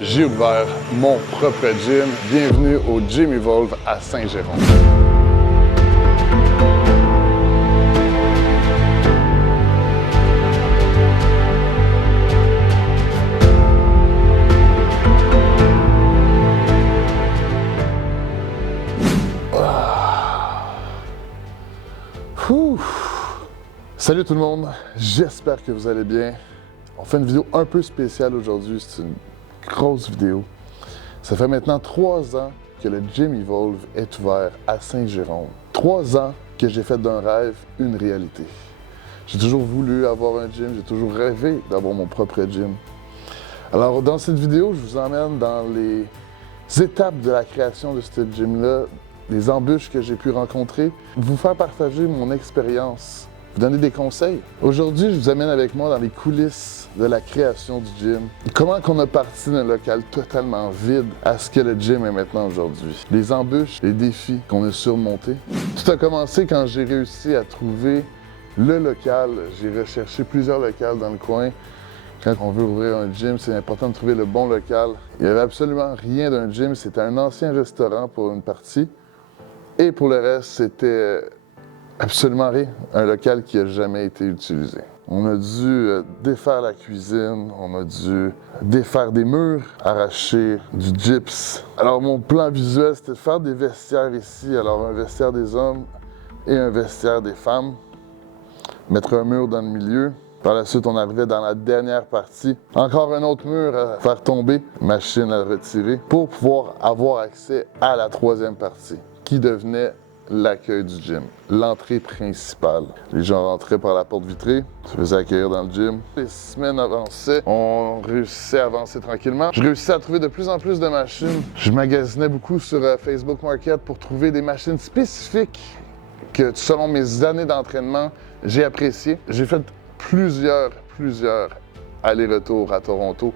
J'ai ouvert mon propre gym. Bienvenue au Gym Evolve à Saint-Jérôme. Salut tout le monde, j'espère que vous allez bien. On fait une vidéo un peu spéciale aujourd'hui, c'est une grosse vidéo. Ça fait maintenant 3 ans que le Gym Evolve est ouvert à Saint-Jérôme. 3 ans que j'ai fait d'un rêve une réalité. J'ai toujours voulu avoir un gym, j'ai toujours rêvé d'avoir mon propre gym. Alors dans cette vidéo, je vous emmène dans les étapes de la création de ce gym-là, les embûches que j'ai pu rencontrer, vous faire partager mon expérience, vous donner des conseils. Aujourd'hui, je vous amène avec moi dans les coulisses de la création du gym. Comment qu'on a parti d'un local totalement vide à ce que le gym est maintenant aujourd'hui. Les embûches, les défis qu'on a surmontés. Tout a commencé quand j'ai réussi à trouver le local. J'ai recherché plusieurs locales dans le coin. Quand on veut ouvrir un gym, c'est important de trouver le bon local. Il n'y avait absolument rien d'un gym. C'était un ancien restaurant pour une partie. Et pour le reste, c'était absolument rien. Un local qui n'a jamais été utilisé. On a dû défaire la cuisine, on a dû défaire des murs, arracher du gyps. Alors mon plan visuel, c'était de faire des vestiaires ici. Alors un vestiaire des hommes et un vestiaire des femmes. Mettre un mur dans le milieu. Par la suite, on arrivait dans la dernière partie. Encore un autre mur à faire tomber, machine à retirer, pour pouvoir avoir accès à la 3e partie, qui devenait l'accueil du gym, l'entrée principale. Les gens rentraient par la porte vitrée, se faisaient accueillir dans le gym. Les semaines avançaient, on réussissait à avancer tranquillement. Je réussissais à trouver de plus en plus de machines. Je magasinais beaucoup sur Facebook Market pour trouver des machines spécifiques que, selon mes années d'entraînement, j'ai appréciées. J'ai fait plusieurs allers-retours à Toronto.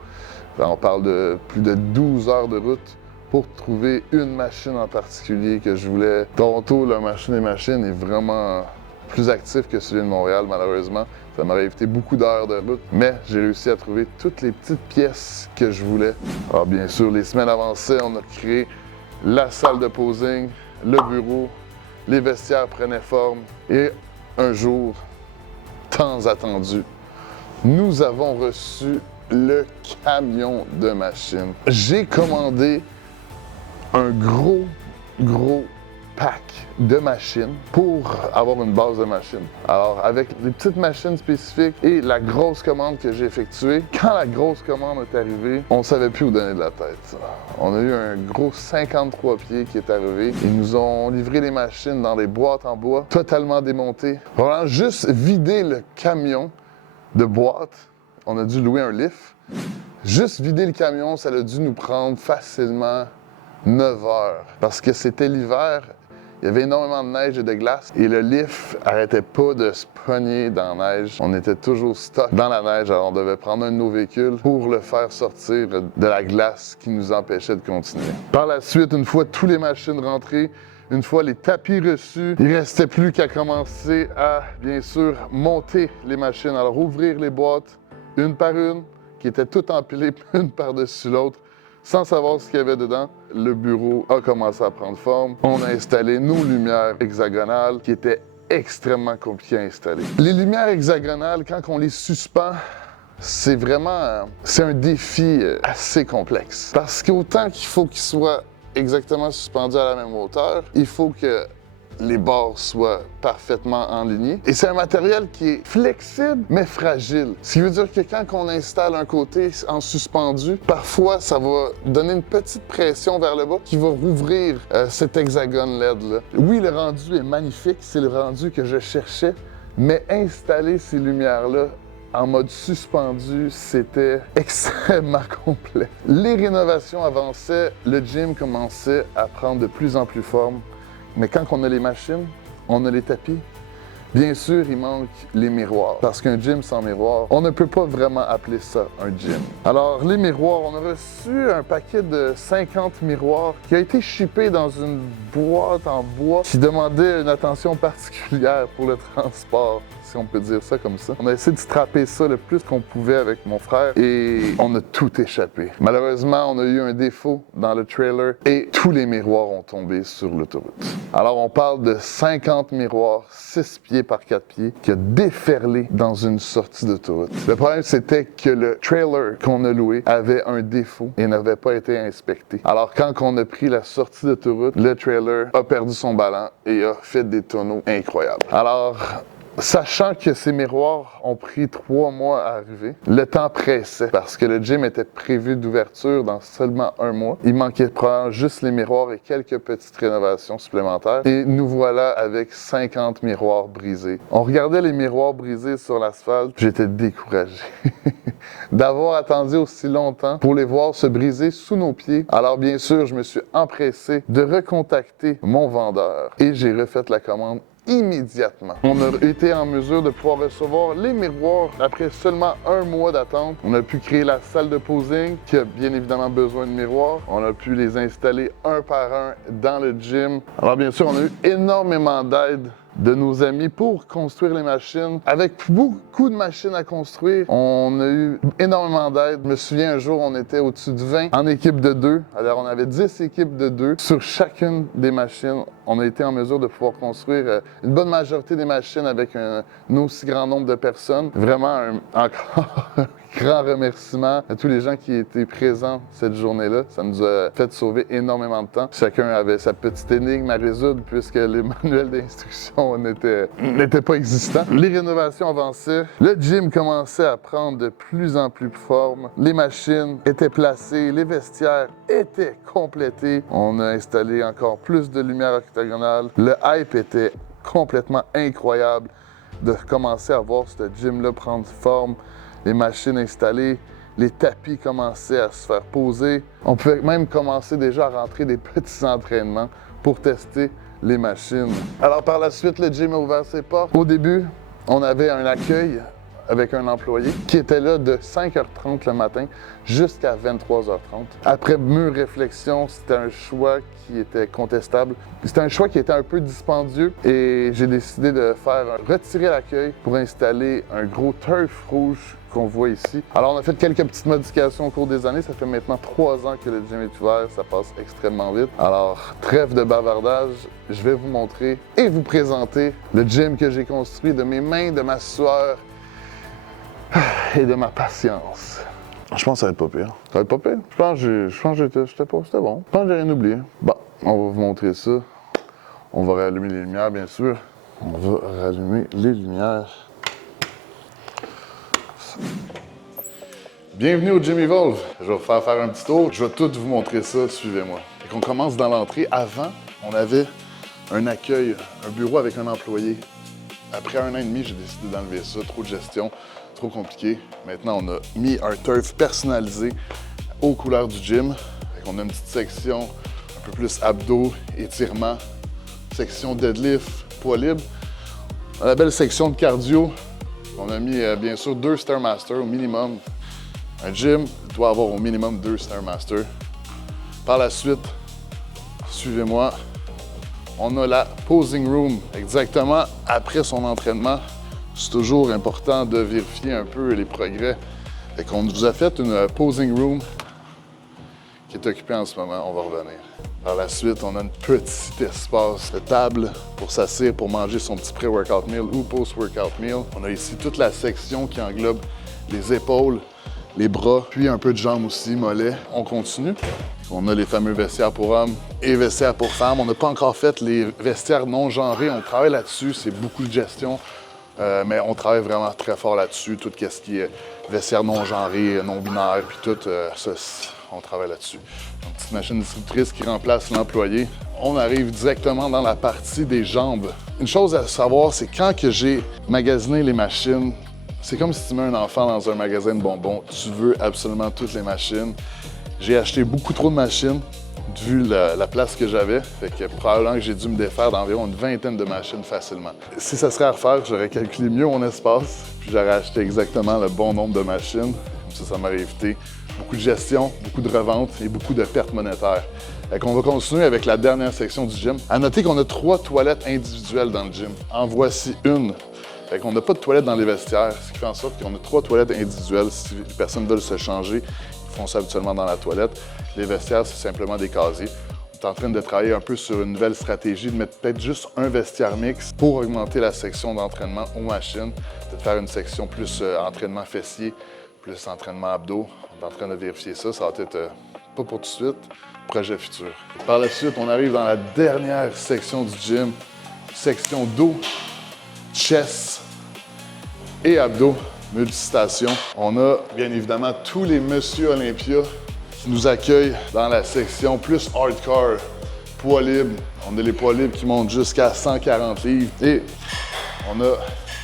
On parle de plus de 12 heures de route pour trouver une machine en particulier que je voulais. Toronto, la machine est vraiment plus actif que celui de Montréal, malheureusement. Ça m'aurait évité beaucoup d'heures de route, mais j'ai réussi à trouver toutes les petites pièces que je voulais. Alors bien sûr, les semaines avançaient, on a créé la salle de posing, le bureau, les vestiaires prenaient forme et un jour, tant attendu, nous avons reçu le camion de machines. J'ai commandé un gros pack de machines pour avoir une base de machines. Alors, avec les petites machines spécifiques et la grosse commande que j'ai effectuée, quand la grosse commande est arrivée, on ne savait plus où donner de la tête. On a eu un gros 53 pieds qui est arrivé. Ils nous ont livré les machines dans des boîtes en bois, totalement démontées. Vraiment, juste vider le camion de boîtes. On a dû louer un lift. Juste vider le camion, ça a dû nous prendre facilement 9 heures. Parce que c'était l'hiver, il y avait énormément de neige et de glace et le lift arrêtait pas de se pogner dans la neige. On était toujours stock dans la neige, alors on devait prendre un de nos véhicules pour le faire sortir de la glace qui nous empêchait de continuer. Par la suite, une fois toutes les machines rentrées, une fois les tapis reçus, il ne restait plus qu'à commencer à, bien sûr, monter les machines. Alors ouvrir les boîtes une par une, qui étaient toutes empilées une par-dessus l'autre, sans savoir ce qu'il y avait dedans. Le bureau a commencé à prendre forme. On a installé nos lumières hexagonales qui étaient extrêmement compliquées à installer. Les lumières hexagonales, quand on les suspend, c'est un défi assez complexe. Parce qu'autant qu'il faut qu'ils soient exactement suspendus à la même hauteur, il faut que les barres soient parfaitement enlignées. Et c'est un matériel qui est flexible, mais fragile. Ce qui veut dire que quand on installe un côté en suspendu, parfois, ça va donner une petite pression vers le bas qui va rouvrir cet hexagone LED-là. Oui, le rendu est magnifique, c'est le rendu que je cherchais, mais installer ces lumières-là en mode suspendu, c'était extrêmement complexe. Les rénovations avançaient, le gym commençait à prendre de plus en plus forme. Mais quand on a les machines, on a les tapis, Bien sûr, il manque les miroirs, parce qu'un gym sans miroir, on ne peut pas vraiment appeler ça un gym. Alors, les miroirs, on a reçu un paquet de 50 miroirs qui a été shippé dans une boîte en bois qui demandait une attention particulière pour le transport, si on peut dire ça comme ça. On a essayé de strapper ça le plus qu'on pouvait avec mon frère et on a tout échappé. Malheureusement, on a eu un défaut dans le trailer et tous les miroirs ont tombé sur l'autoroute. Alors, on parle de 50 miroirs, 6 pieds par 4 pieds, qui a déferlé dans une sortie d'autoroute. Le problème, c'était que le trailer qu'on a loué avait un défaut et n'avait pas été inspecté. Alors, quand on a pris la sortie d'autoroute, le trailer a perdu son ballon et a fait des tonneaux incroyables. Alors, sachant que ces miroirs ont pris 3 mois à arriver, le temps pressait parce que le gym était prévu d'ouverture dans seulement 1 mois. Il manquait probablement juste les miroirs et quelques petites rénovations supplémentaires. Et nous voilà avec 50 miroirs brisés. On regardait les miroirs brisés sur l'asphalte, j'étais découragé d'avoir attendu aussi longtemps pour les voir se briser sous nos pieds. Alors bien sûr, je me suis empressé de recontacter mon vendeur et j'ai refait la commande immédiatement. On a été en mesure de pouvoir recevoir les miroirs après seulement 1 mois d'attente. On a pu créer la salle de posing qui a bien évidemment besoin de miroirs. On a pu les installer un par un dans le gym. Alors bien sûr, on a eu énormément d'aide de nos amis pour construire les machines. Avec beaucoup de machines à construire, on a eu énormément d'aide. Je me souviens un jour, on était au-dessus de 20 en équipe de 2. Alors, on avait 10 équipes de 2 sur chacune des machines. On a été en mesure de pouvoir construire une bonne majorité des machines avec un aussi grand nombre de personnes. Vraiment, encore un grand remerciement à tous les gens qui étaient présents cette journée-là. Ça nous a fait sauver énormément de temps. Chacun avait sa petite énigme à résoudre puisque les manuels d'instruction n'étaient pas existants. Les rénovations avançaient. Le gym commençait à prendre de plus en plus forme. Les machines étaient placées. Les vestiaires étaient complétés. On a installé encore plus de lumière octogonale. Le hype était complètement incroyable de commencer à voir ce gym-là prendre forme. Les machines installées, les tapis commençaient à se faire poser. On pouvait même commencer déjà à rentrer des petits entraînements pour tester les machines. Alors par la suite, le gym a ouvert ses portes. Au début, on avait un accueil avec un employé qui était là de 5h30 le matin jusqu'à 23h30. Après mûre réflexion, c'était un choix qui était contestable. C'était un choix qui était un peu dispendieux et j'ai décidé de retirer l'accueil pour installer un gros turf rouge qu'on voit ici. Alors on a fait quelques petites modifications au cours des années. Ça fait maintenant 3 ans que le gym est ouvert. Ça passe extrêmement vite. Alors trêve de bavardage, je vais vous montrer et vous présenter le gym que j'ai construit de mes mains, de ma sueur et de ma patience. Je pense que ça va être pas pire. Ça va être pas pire? Je pense que c'était bon. Je pense que j'ai rien oublié. Bon, on va vous montrer ça. On va rallumer les lumières, bien sûr. On va rallumer les lumières. Bienvenue au Gym Evolve. Je vais vous faire un petit tour. Je vais tout vous montrer ça. Suivez-moi. On commence dans l'entrée. Avant, on avait un accueil, un bureau avec un employé. Après 1 an et demi, j'ai décidé d'enlever ça. Trop de gestion, trop compliqué. Maintenant, on a mis un turf personnalisé aux couleurs du gym. On a une petite section un peu plus abdos, étirements, section deadlift, poids libre. On a la belle section de cardio. On a mis bien sûr 2 Stairmaster au minimum. Un gym doit avoir au minimum 2 Stairmaster. Par la suite, suivez-moi. On a la posing room exactement après son entraînement. C'est toujours important de vérifier un peu les progrès. Fait qu'on vous a fait une posing room qui est occupée en ce moment. On va revenir. Par la suite, on a un petit espace de table pour s'asseoir, pour manger son petit pré-workout meal ou post-workout meal. On a ici toute la section qui englobe les épaules, les bras, puis un peu de jambes aussi, mollets. On continue. On a les fameux vestiaires pour hommes et vestiaires pour femmes. On n'a pas encore fait les vestiaires non genrés. On travaille là-dessus. C'est beaucoup de gestion, mais on travaille vraiment très fort là-dessus. Tout ce qui est vestiaires non genrés, non binaires, puis tout ça, on travaille là-dessus. Une petite machine distributrice qui remplace l'employé. On arrive directement dans la partie des jambes. Une chose à savoir, c'est quand que j'ai magasiné les machines, c'est comme si tu mets un enfant dans un magasin de bonbons. Tu veux absolument toutes les machines. J'ai acheté beaucoup trop de machines. vu la place que j'avais. Fait que probablement que j'ai dû me défaire d'environ une vingtaine de machines facilement. Si ça serait à refaire, j'aurais calculé mieux mon espace, puis j'aurais acheté exactement le bon nombre de machines. Comme ça m'aurait évité beaucoup de gestion, beaucoup de revente et beaucoup de pertes monétaires. On va continuer avec la dernière section du gym. À noter qu'on a 3 toilettes individuelles dans le gym. En voici une. On n'a pas de toilettes dans les vestiaires, ce qui fait en sorte qu'on a 3 toilettes individuelles. Si les personnes veulent se changer, ils font ça habituellement dans la toilette. Les vestiaires, c'est simplement des casiers. On est en train de travailler un peu sur une nouvelle stratégie, de mettre peut-être juste un vestiaire mix pour augmenter la section d'entraînement aux machines, peut-être faire une section plus entraînement fessier, plus entraînement abdos. On est en train de vérifier ça. Ça va être pas pour tout de suite, projet futur. Par la suite, on arrive dans la dernière section du gym, section dos, chest et abdos, multistation. On a bien évidemment tous les Monsieur Olympia qui nous accueillent dans la section plus hardcore, poids libre. On a les poids libres qui montent jusqu'à 140 livres et on a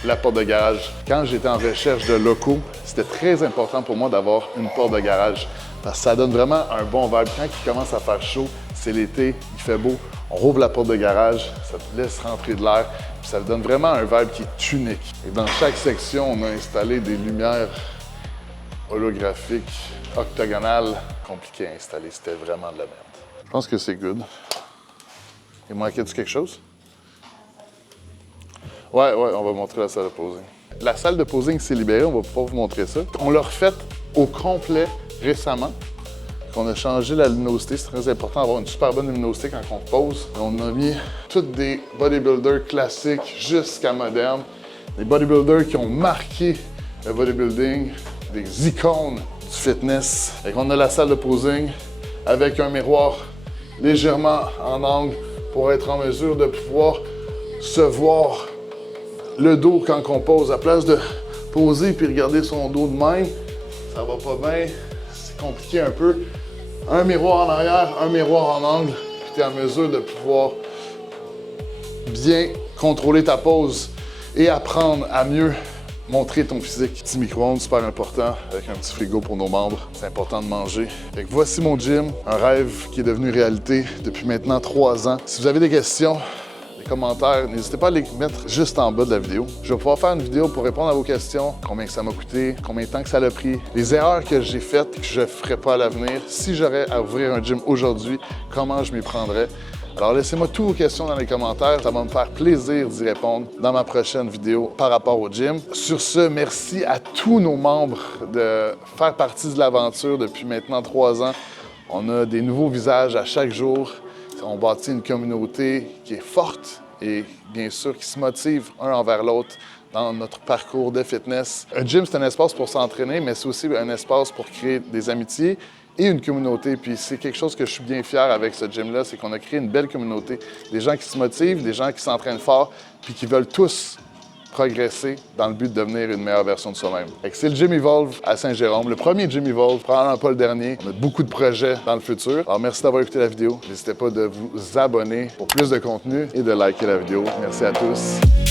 la porte de garage. Quand j'étais en recherche de locaux, c'était très important pour moi d'avoir une porte de garage parce que ça donne vraiment un bon vibe. Quand il commence à faire chaud, c'est l'été, il fait beau, on rouvre la porte de garage, ça te laisse rentrer de l'air, puis ça donne vraiment un vibe qui est unique. Et dans chaque section, on a installé des lumières holographiques, octogonales, compliquées à installer. C'était vraiment de la merde. Je pense que c'est good. Il manquait-tu quelque chose? Ouais, on va montrer la salle de posing. La salle de posing s'est libérée, on va pouvoir vous montrer ça. On l'a refaite au complet récemment. On a changé la luminosité, c'est très important d'avoir une super bonne luminosité quand on pose. On a mis tous des bodybuilders classiques jusqu'à modernes. Des bodybuilders qui ont marqué le bodybuilding, des icônes du fitness. Et on a la salle de posing avec un miroir légèrement en angle pour être en mesure de pouvoir se voir le dos quand on pose. À place de poser puis regarder son dos de même, ça va pas bien, c'est compliqué un peu. Un miroir en arrière, un miroir en angle, puis tu es en mesure de pouvoir bien contrôler ta pose et apprendre à mieux montrer ton physique. Petit micro-ondes, super important, avec un petit frigo pour nos membres. C'est important de manger. Fait que voici mon gym, un rêve qui est devenu réalité depuis maintenant 3 ans. Si vous avez des questions, commentaires, n'hésitez pas à les mettre juste en bas de la vidéo. Je vais pouvoir faire une vidéo pour répondre à vos questions, combien que ça m'a coûté, combien de temps que ça a pris, les erreurs que j'ai faites que je ne ferai pas à l'avenir, si j'aurais à ouvrir un gym aujourd'hui, comment je m'y prendrais. Alors laissez-moi toutes vos questions dans les commentaires, ça va me faire plaisir d'y répondre dans ma prochaine vidéo par rapport au gym. Sur ce, merci à tous nos membres de faire partie de l'aventure depuis maintenant 3 ans. On a des nouveaux visages à chaque jour. On bâtit une communauté qui est forte et bien sûr qui se motive un envers l'autre dans notre parcours de fitness. Un gym, c'est un espace pour s'entraîner, mais c'est aussi un espace pour créer des amitiés et une communauté. Puis c'est quelque chose que je suis bien fier avec ce gym-là, c'est qu'on a créé une belle communauté. Des gens qui se motivent, des gens qui s'entraînent fort, puis qui veulent tous progresser dans le but de devenir une meilleure version de soi-même. C'est le Gym Evolve à Saint-Jérôme, le premier Gym Evolve, probablement pas le dernier. On a beaucoup de projets dans le futur. Alors merci d'avoir écouté la vidéo. N'hésitez pas de vous abonner pour plus de contenu et de liker la vidéo. Merci à tous.